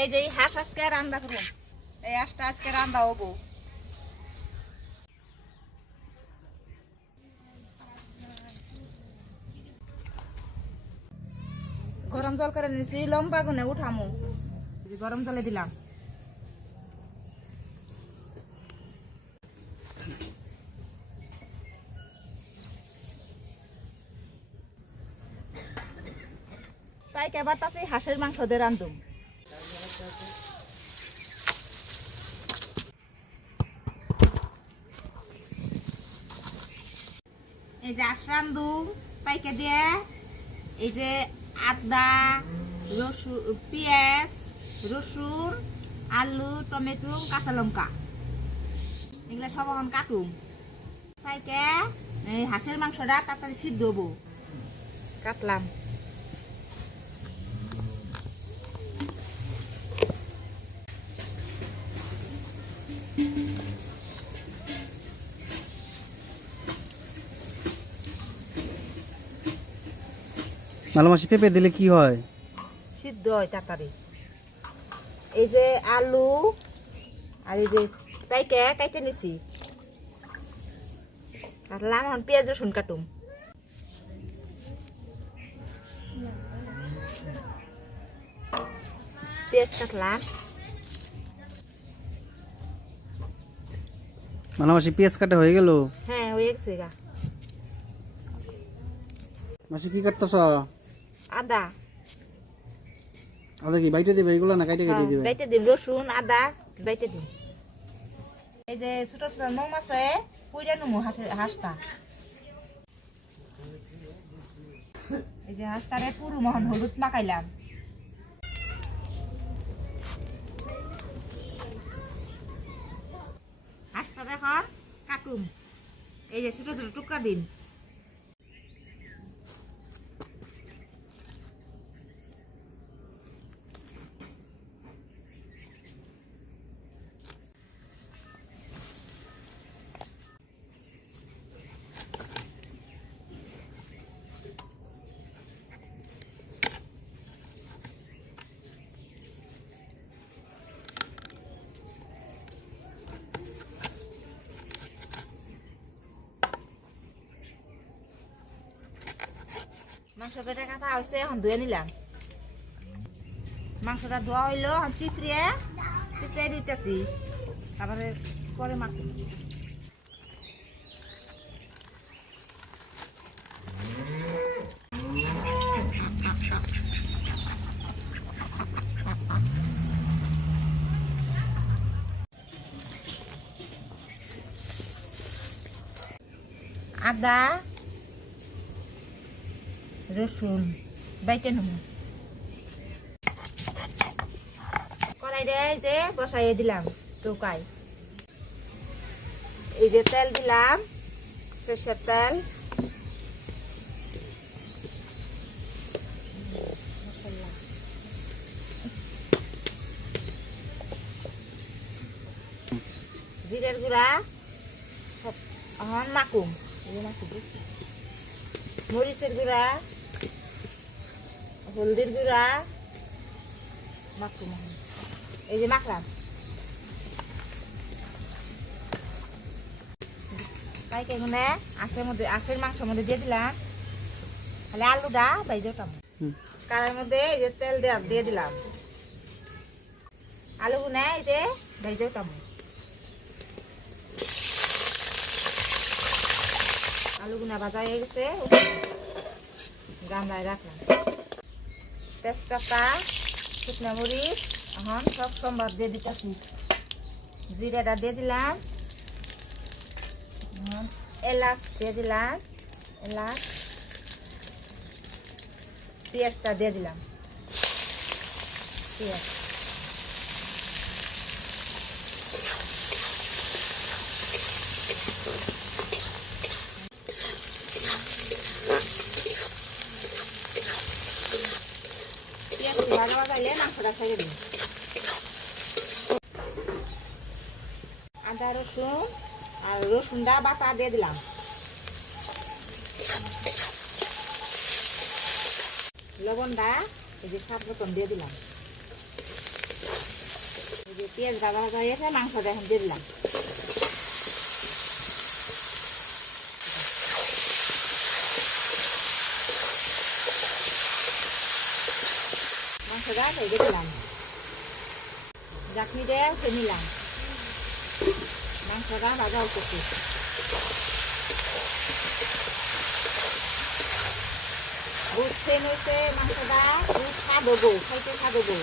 এই যে হাঁস আজকে রান্না করুন, এই হাঁসটা আজকে রান্না হবো। গরম জল করে নিয়েছি, লম্বা গুনে উঠামু, গরম জলে দিলাম। তাই কেবার তাতে হাঁসের মাংস দিয়ে রান্ধুম। এই যে হাঁস রান্ধুম পাইকে দিয়ে, এই যে আদা, রসুন, পেঁয়াজ, রসুন, আলু, টমেটো, কাঁচা লঙ্কা এগুলা সব এখন কাটুম। পাইকে এই হাঁসের মাংসটা তাড়াতাড়ি সিদ্ধ হবো, কাটলাম। ভালো মাসি পেঁপে দিলে কি হয়? সিদ্ধ হয় তাড়াতাড়ি। এই যে আলু আর এই যে পাইকে কাইটে নিছি, কাটলাম। এখন পেঁয়াজ রসুন কাটুম। পেঁয়াজ কাটলাম। ভালো মাসি পেঁয়াজ কাটা হয়ে গেল? হ্যাঁ হয়ে গেছে গা। মাসি কি কাটতেছ? আদা। আদা কি বাইটে দিবে এগুলো না কাইটে কেটে দিবে? বাইটে দিম, রসুন আদা বাইটে দিম। এই যে ছোট ছোট মোম আছে, পুইরা নেবো হাঁসটা। এই যে হাঁসটারে পুরো মহন হলুদ মাখাইলাম। হাঁসটা এখন কাটুম, এই যে ছোট ছোট টুকরা দিন। মাংস কেটে কাটা হয়েছে, এখন ধুয়ে নিলাম। মাংসটা ধোয়া হইলো, এখন চিপড়িয়ে দিতেছি, তারপরে পরে মাখুন। আদা রসুন বাইটে নেব, কড়াই যে বসাইয়ে দিলাম চৌকায়। এই যে তেল দিলাম, সরষের তেল, জিরের গুঁড়া, এখন মাখুম। মরিচের গুঁড়া, হলদির গুঁড়া মাখুম। এই যে মাখলাম। তাইকে মানে আঁশের মাংসের মধ্যে দিয়ে দিলাম, তাহলে আলুটা বাইজটাম। কারের মধ্যে এই যে তেল দিয়ে দিলাম, আলু গুনে এই যে বাইজটাম। আলু গুনা ভাজা হয়ে গেছে, গামলায় রাখলাম। তেজপাতা, শুকনো মরিচ, এখন সব সম্বাদ দিয়ে দিতেছি। জিরাটা দিয়ে দিলাম, এলাচ দিয়ে দিলাম, এলাচ, পেঁয়াজটা দিয়ে দিলাম, পেঁয়াজ, ভালো ভাজাইলে মাংসটা ছেড়ে দিন। আদা রসুন আর রসুনটা বাটা দিয়ে দিলাম, লবণটা এই যে স্বাদ মতন দিয়ে দিলাম। এই যে পেঁয়াজ ভাজা ভাজা হয়ে গেছে, মাংসটা এখন দিয়ে দিলাম। মাংসটা ভেজে দিলাম, জাকনি দিয়ে উঠে নিলাম। মাংসটা ভাজা উঠেছে, বুঝতে নইছে মাংসটা খুব স্বাদ হবো, খাইতে স্বাদ হবো।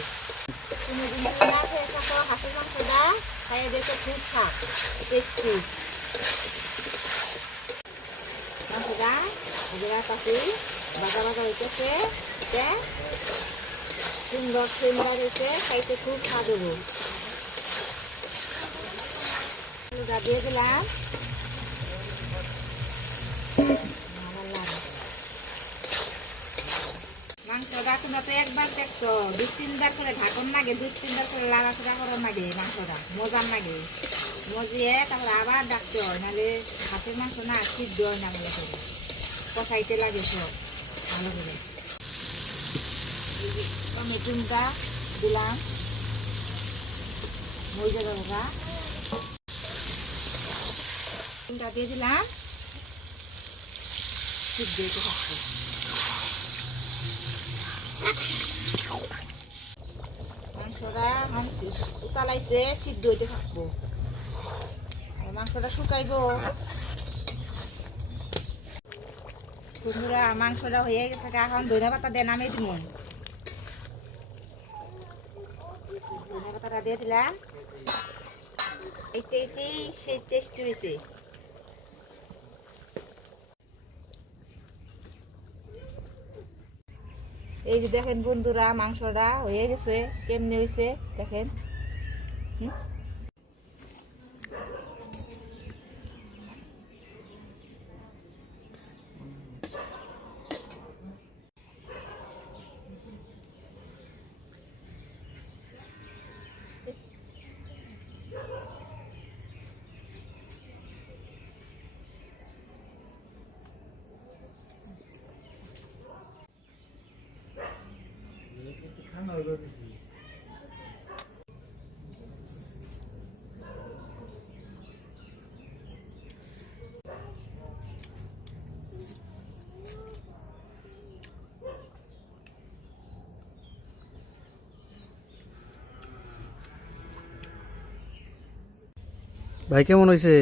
তুমি যদি না খেয়ে থাকো হাঁসের মাংসটা খাইয়ে দেখে খুব স্বাদ, টেস্টি। মাংসটা ভেজে রাখছি, ভাজা ভাজা হইতেছে, সুন্দর সুন্দর হয়েছে, খাইতে খুব স্বাদ হবো। আলুটা দিয়ে দিলাম, মাংসটা তোমরা তো একবার দেখছো, 2-3বার করে ঢাকন লাগে, 2-3বার করে লাড়াচাড়া করার লাগে, মাংসটা মজার লাগে। মজিয়ে তারপরে আবার ডাকতে হয়, নাহলে হাতের মাংস না সিদ্ধ হয় না, ভালো করে কষাইতে লাগে সব ভালো করে। টমেটোটা দিলাম, মরিচের গুঁড়া দিয়ে দিলাম, সিদ্ধ হইতে থাকছে। মাংসটা উতালাইছে, সিদ্ধ হইতে থাকবো, মাংসটা শুকাইবো। বন্ধুরা মাংসটা হয়ে গেছে, এখন ধনে পাতা দিয়ে নামিয়ে দিব। ধনে পাতাটা দিয়ে দিলাম, এইতেই সেই টেস্টি হয়েছে। এই যে দেখেন বন্ধুরা, মাংসটা হয়ে গেছে, কেমনে হয়েছে দেখেন। ভাই কেমন হয়েছে?